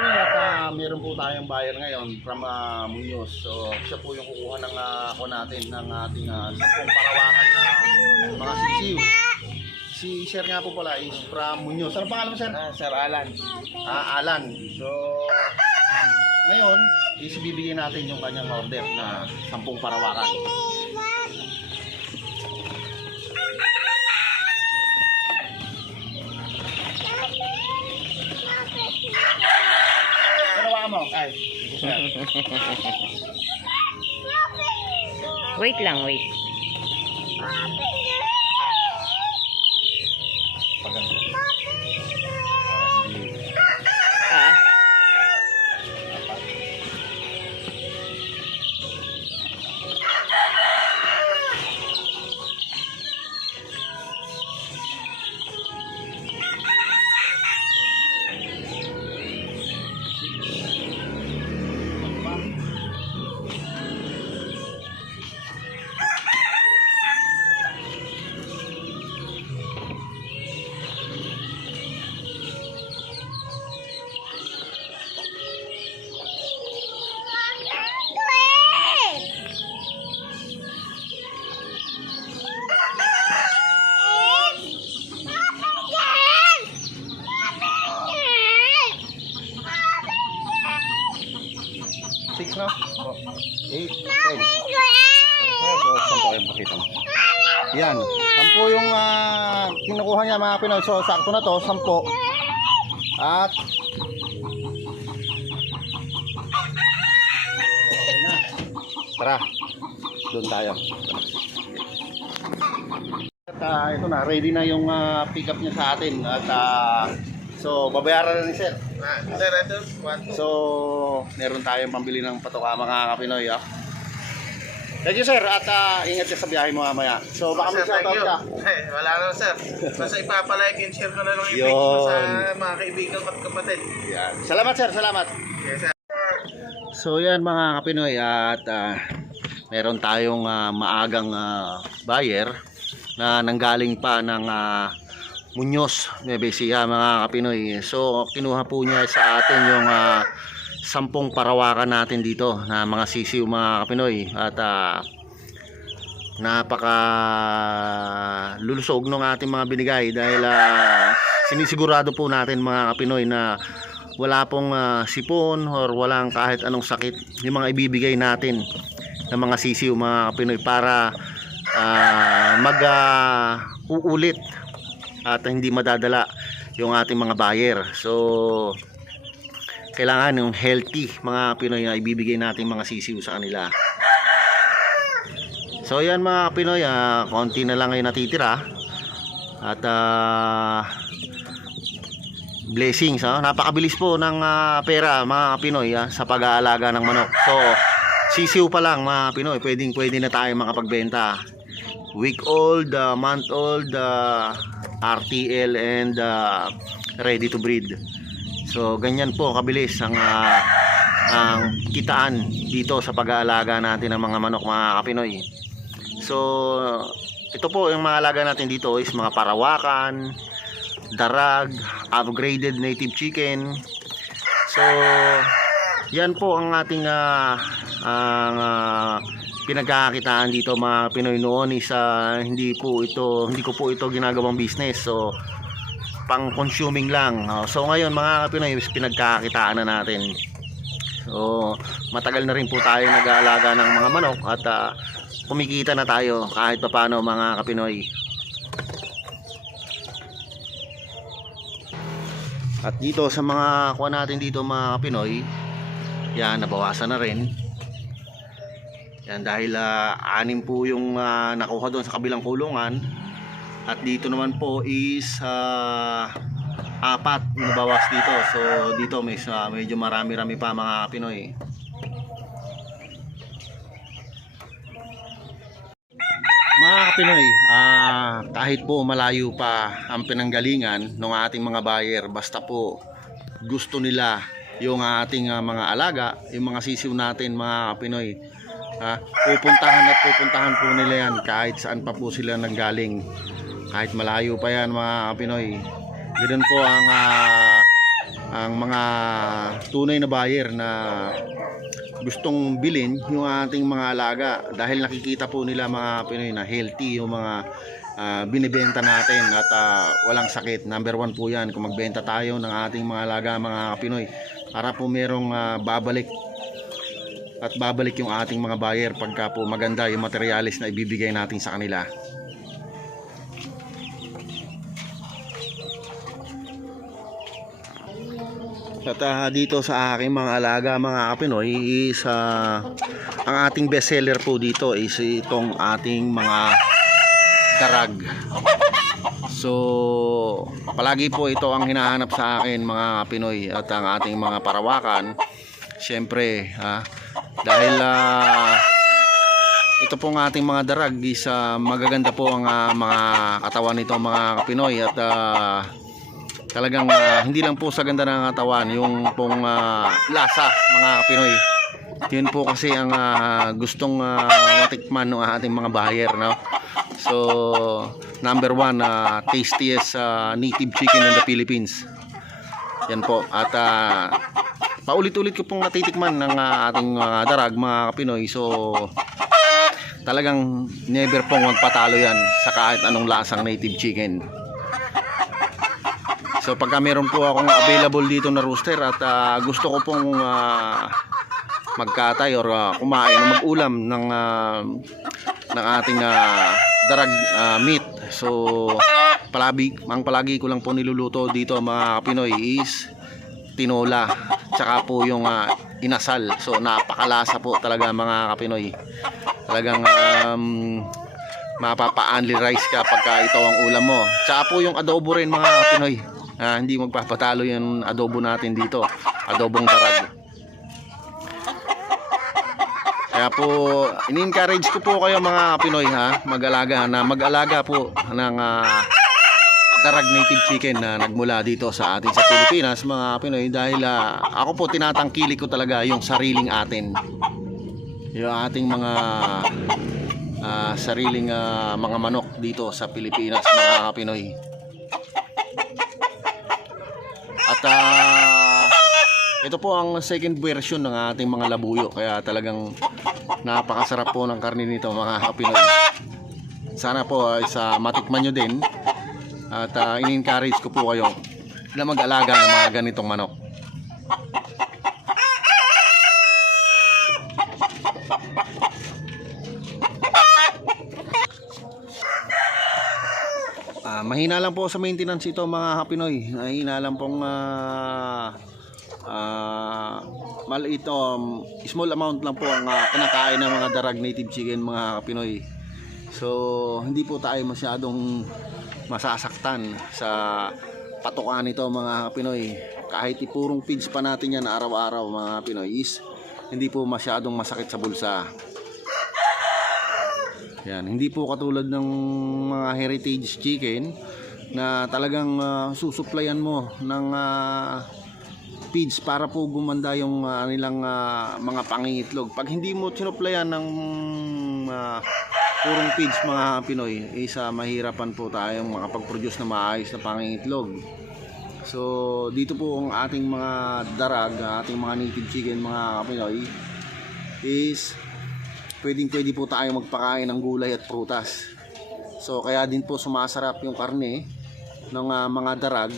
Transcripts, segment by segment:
kapinoy at meron po tayong buyer ngayon from Muñoz. So siya po yung kukuha ng ako natin ng ating 10 parawakan na mga sisiw. Si sir nga po pala is from Muñoz. Ano pangalan mo, sir? Sir Alan. Alan. So ngayon is bibigyan natin yung kanyang order na 10 parawakan. Mo. Ay. Wait lang, wait. Ah. Six na? 8, 10. So, 10 kayo makita mo. Yan. 10 yung kinukuha niya mga Pinoy. So, sakto na to. 10. At okay na. Tara. Doon tayo. At ito na. Ready na yung pick up niya sa atin. At so, babayaran na ni sir. Sir, ito. So, meron tayong pambili ng patoka mga Kapinoy. Thank you, sir. At ingat ka sa biyahe mo mamaya. So, baka may shoutout ka. Wala na, sir. Basta ipapalike and share ko na lang yung Yun. page mo sa mga kaibigan at kapatid. Yan. Salamat, sir. Salamat. Yes, sir. So, yan mga Kapinoy. At meron tayong maagang buyer na nanggaling pa ng Muñoz, Nueva Ecija mga Kapinoy. So kinuha po niya sa atin yung 10 parawakan natin dito na mga sisiw mga Kapinoy. At napaka lulusog ng ating mga binigay dahil sinisigurado po natin mga Kapinoy na wala pong sipon or walang kahit anong sakit yung mga ibibigay natin ng mga sisiw mga Kapinoy para uulit at hindi madadala yung ating mga buyer. So kailangan yung healthy mga Pinoy na ibibigay natin mga sisiw sa kanila. So yan mga Pinoy, konti na lang ngayon natitira. At blessings, napakabilis po ng pera mga Pinoy sa pag-aalaga ng manok. So sisiw pa lang mga Pinoy, pwede na tayo makapagbenta. Week old, month old, RTL and ready to breed. So ganyan po kabilis ang kitaan dito sa pag-aalaga natin ng mga manok mga Kapinoy. So ito po yung mga alaga natin dito is mga parawakan, darag, upgraded native chicken. So yan po ang ating pinagkakakitaan dito mga Pinoy. Noon is hindi ko po ito ginagawang business, so pang consuming lang. So ngayon mga Pinoy, pinagkakakitaan na natin. So matagal na rin po tayo nag-aalaga ng mga manok at kumikita na tayo kahit papaano mga Kapinoy. At dito sa mga kuha natin dito mga Kapinoy, yan, nabawasan na rin. Yan, dahil 6 po yung nakuha doon sa kabilang kulungan. At dito naman po is 4 nabawas dito. So dito medyo marami-rami pa mga Pinoy. Mga Pinoy, kahit po malayo pa ang pinanggalingan ng ating mga buyer, basta po gusto nila yung ating mga alaga, yung mga sisiw natin mga Pinoy, pupuntahan po nila yan kahit saan pa po sila nanggaling, kahit malayo pa yan mga Pinoy. Ganoon po ang ang mga tunay na buyer na gustong bilhin yung ating mga alaga, dahil nakikita po nila mga Pinoy na healthy yung mga binibenta natin at walang sakit. Number 1 po yan kung magbenta tayo ng ating mga alaga mga Pinoy, para po merong babalik at babalik yung ating mga buyer pagka po maganda yung materialis na ibibigay natin sa kanila. At dito sa aking mga alaga mga Pinoy is ang ating best seller po dito is itong ating mga darag. So palagi po ito ang hinahanap sa akin mga Pinoy, at ang ating mga parawakan syempre dahil ito pong ating mga darag is magaganda po ang mga katawan nito mga Pinoy, at talagang hindi lang po sa ganda ng katawan, yung pong lasa mga Pinoy. Yun po kasi ang gustong matikman ng ating mga buyer, no? So number 1, tastiest native chicken in the Philippines. Yan po. At paulit-ulit ko pong natitikman ng ating mga darag mga Pinoy. So talagang never pong magpatalo yan sa kahit anong lasang native chicken. So pagka meron po akong available dito na rooster at gusto ko pong magkatay or kumain o mag-ulam ng ating darag meat, so palagi ko lang po niluluto dito mga Pinoy is tinola, tsaka po yung inasal. So napakalasa po talaga mga Pinoy. Talagang mapapa-only rice ka pagka ito ang ulam mo. Tsaka po yung adobo rin mga Pinoy. Hindi magpapatalo yung adobo natin dito, adobong darag. Kaya po in-encourage ko po kayo mga Pinoy mag-alaga po ng darag native chicken na nagmula dito sa atin sa Pilipinas mga Pinoy, dahil ako po tinatangkilik ko talaga yung sariling atin, yung ating mga sariling mga manok dito sa Pilipinas mga Pinoy. At ito po ang second version ng ating mga labuyo, kaya talagang napakasarap po ng karne nito mga Pinoy. Sana po matikman nyo din, at in-encourage ko po kayo na mag-alaga ng mga ganitong manok. Mahina lang po sa maintenance ito mga Pinoy. Mahina lang pong small amount lang po ang kinakain ng mga darag native chicken mga Pinoy. So hindi po tayo masyadong masasaktan sa patukan nito mga Pinoy. Kahit ipurong feeds pa natin yan araw-araw mga Pinoy is hindi po masyadong masakit sa bulsa. Yan, hindi po katulad ng mga heritage chicken na talagang susuplayan mo ng feeds para po gumanda yung nilang mga pangingitlog. Pag hindi mo sinuplayan ng purong feeds mga Pinoy, mahirapan po tayong makapag-produce na maayos na pangingitlog. So dito po ang ating mga darag, ating mga native chicken mga Pinoy is pwede po tayo magpakain ng gulay at prutas. So kaya din po sumasarap yung karne ng mga darag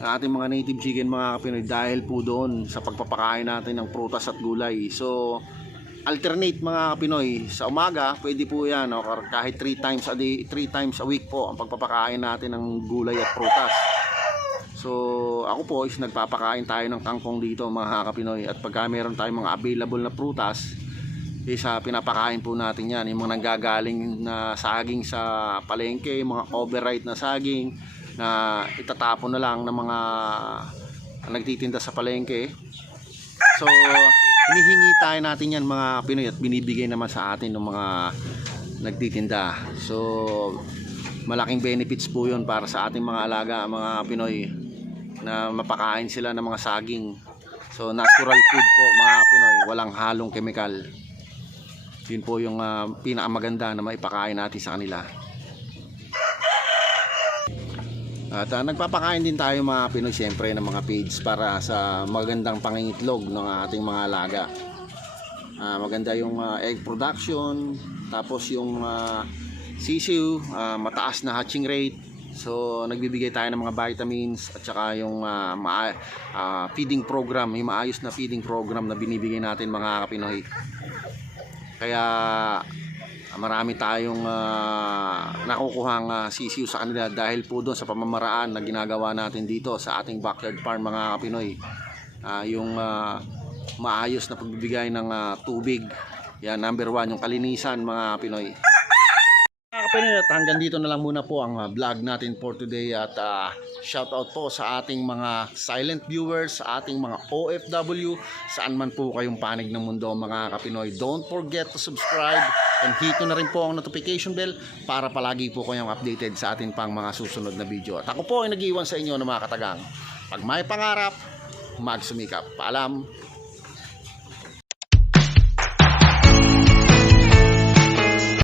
na ating mga native chicken mga Pinoy, dahil po doon sa pagpapakain natin ng prutas at gulay. So alternate mga Pinoy, sa umaga pwede po yan, kahit 3 times a day, 3 times a week po ang pagpapakain natin ng gulay at prutas. So ako po is nagpapakain tayo ng kangkong dito mga Pinoy, at pagka meron tayong mga available na prutas pinapakain po natin yan, yung mga nanggagaling na saging sa palengke, mga overripe na saging na itatapon na lang ng mga nagtitinda sa palengke. So hinihingi tayo natin yan mga Pinoy, at binibigay naman sa atin ng mga nagtitinda. So malaking benefits po yun para sa ating mga alaga mga Pinoy, na mapakain sila ng mga saging. So natural food po mga Pinoy, walang halong chemical. Yun po yung pinakamaganda na maipakain natin sa kanila. At nagpapakain din tayo mga Pinoy siyempre ng mga feeds para sa magandang pangingitlog ng ating mga alaga. Maganda yung egg production, tapos yung sisiu, mataas na hatching rate. So nagbibigay tayo ng mga vitamins at saka yung feeding program, yung maayos na feeding program na binibigay natin mga Pinoy. Kaya marami tayong nakukuhang sisiu sa kanila dahil po doon sa pamamaraan na ginagawa natin dito sa ating backyard farm mga Pinoy. Yung maayos na pagbibigay ng tubig. Yan, number 1, yung kalinisan mga Pinoy. Mga Pinoy, at hanggang dito na lang muna po ang vlog natin for today. At shout out po sa ating mga silent viewers, sa ating mga OFW, saan man po kayong panig ng mundo mga Kapinoy. Don't forget to subscribe and hit na rin po ang notification bell para palagi po kayong updated sa ating pang mga susunod na video. At ako po ay nag-iwan sa inyo ng mga katagang. Pag may pangarap, magsumikap. Paalam!